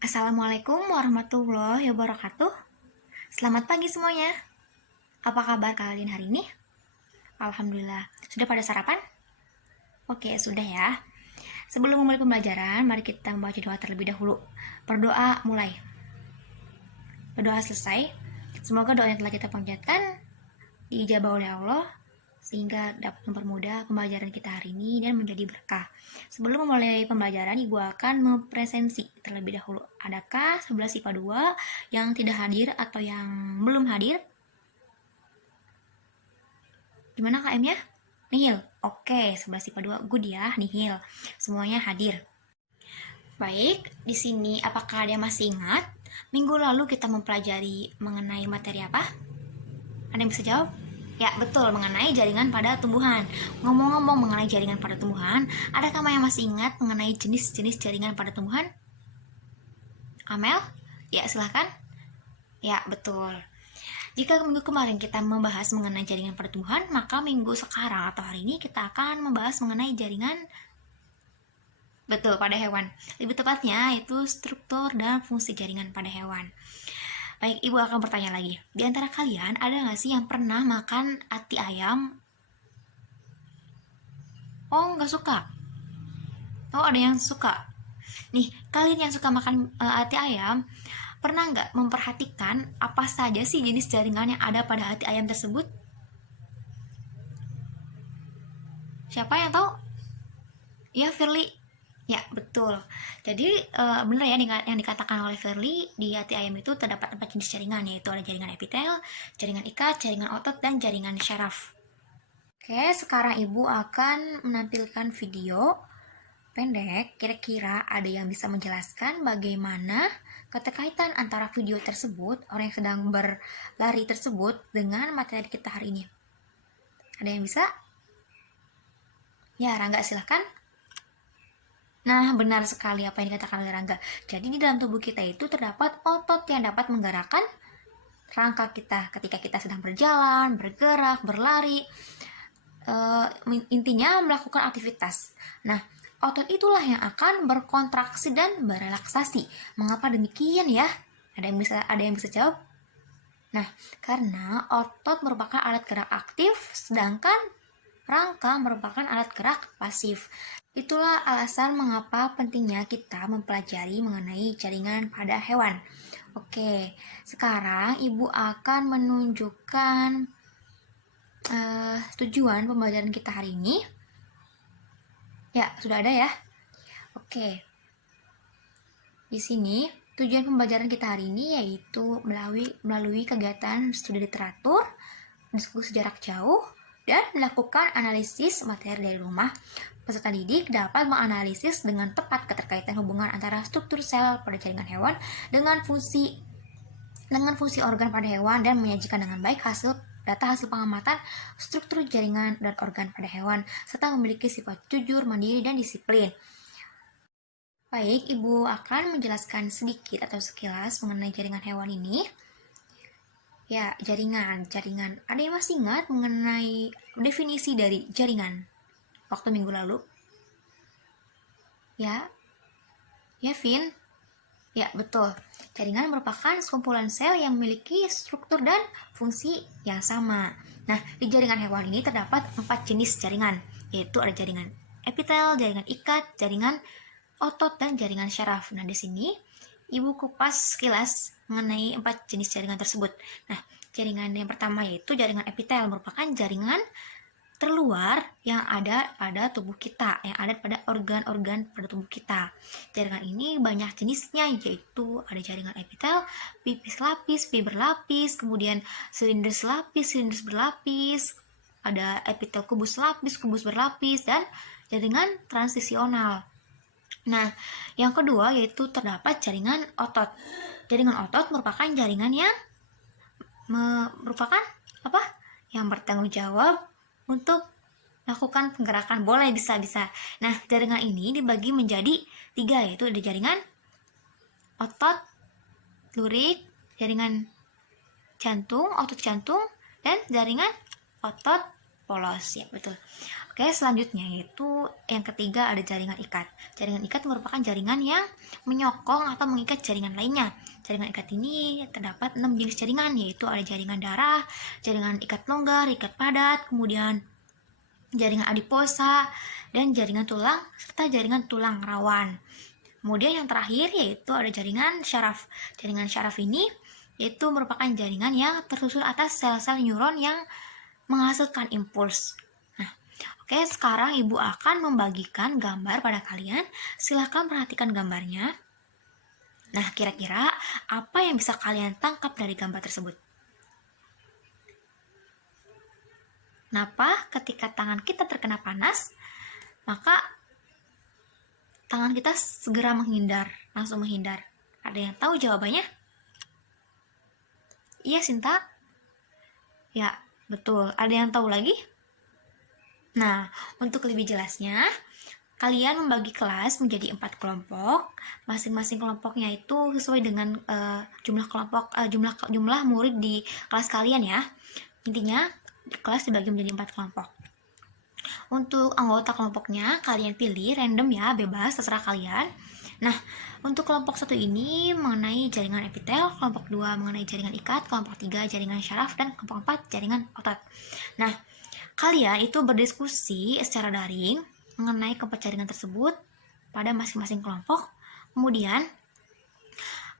Assalamualaikum warahmatullahi wabarakatuh. Selamat pagi semuanya. Apa kabar kalian hari ini? Alhamdulillah. Sudah pada sarapan? Oke, sudah ya. Sebelum memulai pembelajaran, mari kita membaca doa terlebih dahulu. Berdoa mulai. Berdoa selesai. Semoga doa yang telah kita panjatkan diijabah oleh Allah sehingga dapat mempermudah pembelajaran kita hari ini dan menjadi berkah. Sebelum memulai pembelajaran, Ibu akan mempresensi terlebih dahulu. Adakah 11 IPA 2 yang tidak hadir atau yang belum hadir? Gimana KM-nya? Nihil. Oke, 11 IPA 2 good ya, nihil. Semuanya hadir. Baik, di sini apakah ada yang masih ingat? Minggu lalu kita mempelajari mengenai materi apa? Ada yang bisa jawab? Ya, betul, mengenai jaringan pada tumbuhan. Ngomong-ngomong mengenai jaringan pada tumbuhan, ada kamu yang masih ingat mengenai jenis-jenis jaringan pada tumbuhan? Amel? Ya, silahkan. Ya, betul. Jika minggu kemarin kita membahas mengenai jaringan pada tumbuhan, maka minggu sekarang atau hari ini kita akan membahas mengenai jaringan pada hewan. Lebih tepatnya, itu struktur dan fungsi jaringan pada hewan. Baik, Ibu akan bertanya lagi. Di antara kalian, ada nggak sih yang pernah makan ati ayam? Oh, nggak suka? Oh, ada yang suka. Nih, kalian yang suka makan ati ayam, pernah nggak memperhatikan apa saja sih jenis jaringan yang ada pada ati ayam tersebut? Siapa yang tahu? Ya, Firly. Ya, betul. Jadi benar ya yang dikatakan oleh Firly, di hati ayam itu terdapat 4 jenis jaringan, yaitu ada jaringan epitel, jaringan ikat, jaringan otot, dan jaringan syaraf. Oke, sekarang Ibu akan menampilkan video pendek. Kira-kira ada yang bisa menjelaskan bagaimana keterkaitan antara video tersebut, orang yang sedang berlari tersebut, dengan materi kita hari ini? Ada yang bisa? Ya, Rangga silahkan. Nah, benar sekali apa yang dikatakan oleh Rangga. Jadi di dalam tubuh kita itu terdapat otot yang dapat menggerakkan rangka kita ketika kita sedang berjalan, bergerak, berlari, intinya melakukan aktivitas. Nah, otot itulah yang akan berkontraksi dan berelaksasi. Mengapa demikian ya? Ada yang bisa jawab? Nah, karena otot merupakan alat gerak aktif, sedangkan rangka merupakan alat gerak pasif. Itulah alasan mengapa pentingnya kita mempelajari mengenai jaringan pada hewan. Oke, sekarang Ibu akan menunjukkan tujuan pembelajaran kita hari ini. Ya, sudah ada ya? Oke. Di sini tujuan pembelajaran kita hari ini yaitu melalui kegiatan studi literatur, diskusi jarak jauh, dan melakukan analisis materi dari rumah. Peserta didik dapat menganalisis dengan tepat keterkaitan hubungan antara struktur sel pada jaringan hewan dengan fungsi organ pada hewan dan menyajikan dengan baik data hasil pengamatan struktur jaringan dan organ pada hewan serta memiliki sifat jujur, mandiri, dan disiplin. Baik, Ibu akan menjelaskan sedikit atau sekilas mengenai jaringan hewan ini. Ya, jaringan. Ada yang masih ingat mengenai definisi dari jaringan waktu minggu lalu? Ya, Vin? Ya, betul. Jaringan merupakan sekumpulan sel yang memiliki struktur dan fungsi yang sama. Nah, di jaringan hewan ini terdapat 4 jenis jaringan, yaitu ada jaringan epitel, jaringan ikat, jaringan otot, dan jaringan syaraf. Nah, di sini Ibu kupas sekilas mengenai 4 jenis jaringan tersebut. Nah, jaringan yang pertama yaitu jaringan epitel, merupakan jaringan terluar yang ada pada tubuh kita, yang ada pada organ-organ pada tubuh kita. Jaringan ini banyak jenisnya, yaitu ada jaringan epitel, pipis lapis, fiber lapis, kemudian silinder lapis, berlapis, ada epitel kubus lapis, kubus berlapis, dan jaringan transisional. Nah, yang kedua yaitu terdapat jaringan otot. Jaringan otot merupakan jaringan yang merupakan apa? Yang bertanggung jawab untuk melakukan penggerakan. Boleh, bisa. Nah, jaringan ini dibagi menjadi 3, yaitu ada jaringan otot lurik, jaringan jantung, otot jantung, dan jaringan otot polos ya, betul. Oke, selanjutnya yaitu yang ketiga ada jaringan ikat. Jaringan ikat merupakan jaringan yang menyokong atau mengikat jaringan lainnya. Jaringan ikat ini terdapat 6 jenis jaringan, yaitu ada jaringan darah, jaringan ikat longgar, ikat padat, kemudian jaringan adiposa, dan jaringan tulang, serta jaringan tulang rawan. Kemudian yang terakhir yaitu ada jaringan syaraf. Jaringan syaraf ini yaitu merupakan jaringan yang tersusun atas sel-sel neuron yang menghasilkan impuls. Nah, oke, sekarang Ibu akan membagikan gambar pada kalian. Silahkan perhatikan gambarnya. Nah, kira-kira apa yang bisa kalian tangkap dari gambar tersebut? Kenapa ketika tangan kita terkena panas, maka tangan kita segera menghindar, langsung menghindar? Ada yang tahu jawabannya? Iya, Sinta? Ya, betul. Ada yang tahu lagi? Nah, untuk lebih jelasnya, kalian membagi kelas menjadi 4 kelompok. Masing-masing kelompoknya itu sesuai dengan jumlah murid di kelas kalian ya. Intinya, kelas dibagi menjadi 4 kelompok. Untuk anggota kelompoknya, kalian pilih random ya, bebas, terserah kalian. Nah, untuk kelompok 1 ini mengenai jaringan epitel, kelompok 2 mengenai jaringan ikat, kelompok 3 jaringan syaraf, dan kelompok 4 jaringan otot. Nah, kalian itu berdiskusi secara daring mengenai keempat jaringan tersebut pada masing-masing kelompok. Kemudian,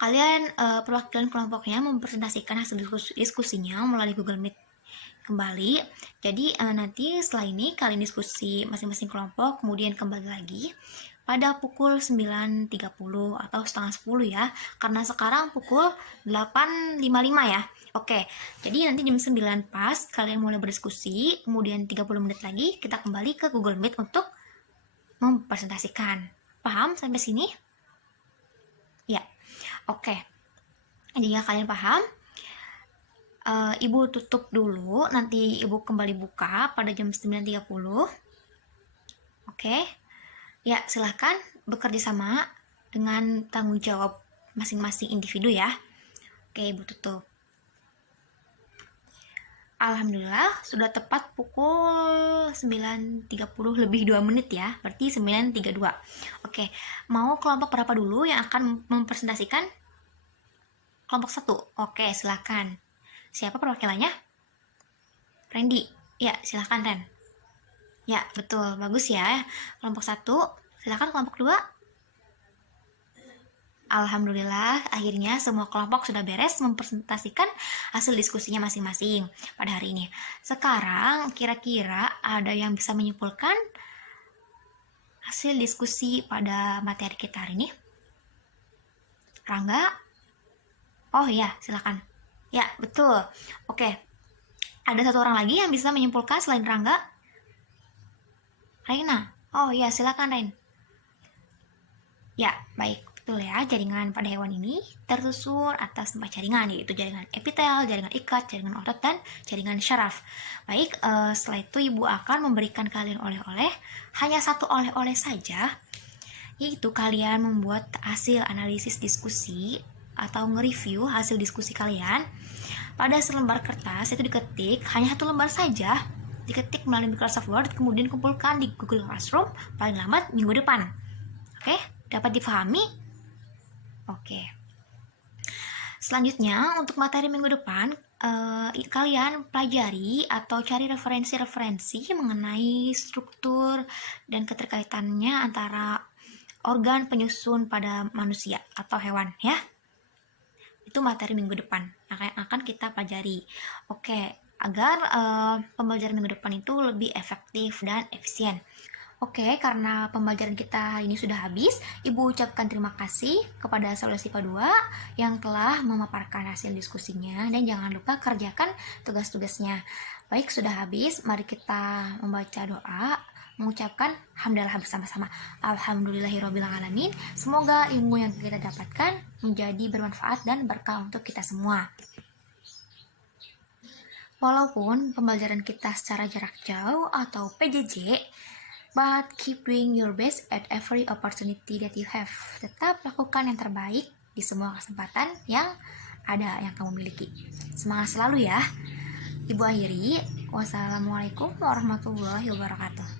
kalian perwakilan kelompoknya mempresentasikan hasil diskusinya melalui Google Meet kembali. Jadi nanti setelah ini kalian diskusi masing-masing kelompok, kemudian kembali lagi pada pukul 9.30 atau setengah 10 ya, karena sekarang pukul 8.55 ya. Oke, jadi nanti jam 9 pas kalian mulai berdiskusi, kemudian 30 menit lagi kita kembali ke Google Meet untuk mempresentasikan. Paham sampai sini? Ya, oke. Jika kalian paham, Ibu tutup dulu, nanti Ibu kembali buka pada jam 9.30. Oke. Ya, silahkan bekerja sama dengan tanggung jawab masing-masing individu ya. Oke, Ibu tutup. Alhamdulillah, sudah tepat pukul 9.30 lebih 2 menit ya, berarti 9.32. Oke, mau kelompok berapa dulu yang akan mempresentasikan? Kelompok 1. Oke, silahkan. Siapa perwakilannya? Randy. Ya, silahkan Ren. Ya, betul. Bagus ya. Kelompok 1. Silahkan kelompok 2. Alhamdulillah, akhirnya semua kelompok sudah beres mempresentasikan hasil diskusinya masing-masing pada hari ini. Sekarang, kira-kira ada yang bisa menyimpulkan hasil diskusi pada materi kita hari ini? Rangga? Oh iya, silakan. Ya, betul. Oke. Ada satu orang lagi yang bisa menyimpulkan selain Rangga? Raina. Oh ya, silakan Rain. Ya, baik. Betul ya, jaringan pada hewan ini tersusun atas 4 jaringan, yaitu jaringan epitel, jaringan ikat, jaringan otot, dan jaringan syaraf. Baik, setelah itu Ibu akan memberikan kalian oleh-oleh, hanya satu oleh-oleh saja, yaitu kalian membuat hasil analisis diskusi atau nge-review hasil diskusi kalian pada selembar kertas. Itu diketik hanya 1 lembar saja, diketik melalui Microsoft Word, kemudian kumpulkan di Google Classroom paling lambat minggu depan. Oke, dapat difahami? Oke. Selanjutnya untuk materi minggu depan, kalian pelajari atau cari referensi-referensi mengenai struktur dan keterkaitannya antara organ penyusun pada manusia atau hewan ya. Itu materi minggu depan yang akan kita pelajari. Oke, agar pembelajaran minggu depan itu lebih efektif dan efisien. Oke, karena pembelajaran kita hari ini sudah habis, Ibu ucapkan terima kasih kepada Solusi IPA 2 yang telah memaparkan hasil diskusinya, dan jangan lupa kerjakan tugas-tugasnya. Baik, sudah habis, mari kita membaca doa, mengucapkan hamdalah bersama-sama. Alhamdulillahirrabbilalamin. Semoga ilmu yang kita dapatkan menjadi bermanfaat dan berkah untuk kita semua. Walaupun pembelajaran kita secara jarak jauh atau PJJ, but keep doing your best at every opportunity that you have. Tetap lakukan yang terbaik di semua kesempatan yang ada yang kamu miliki. Semangat selalu ya. Ibu akhiri, Wassalamualaikum warahmatullahi wabarakatuh.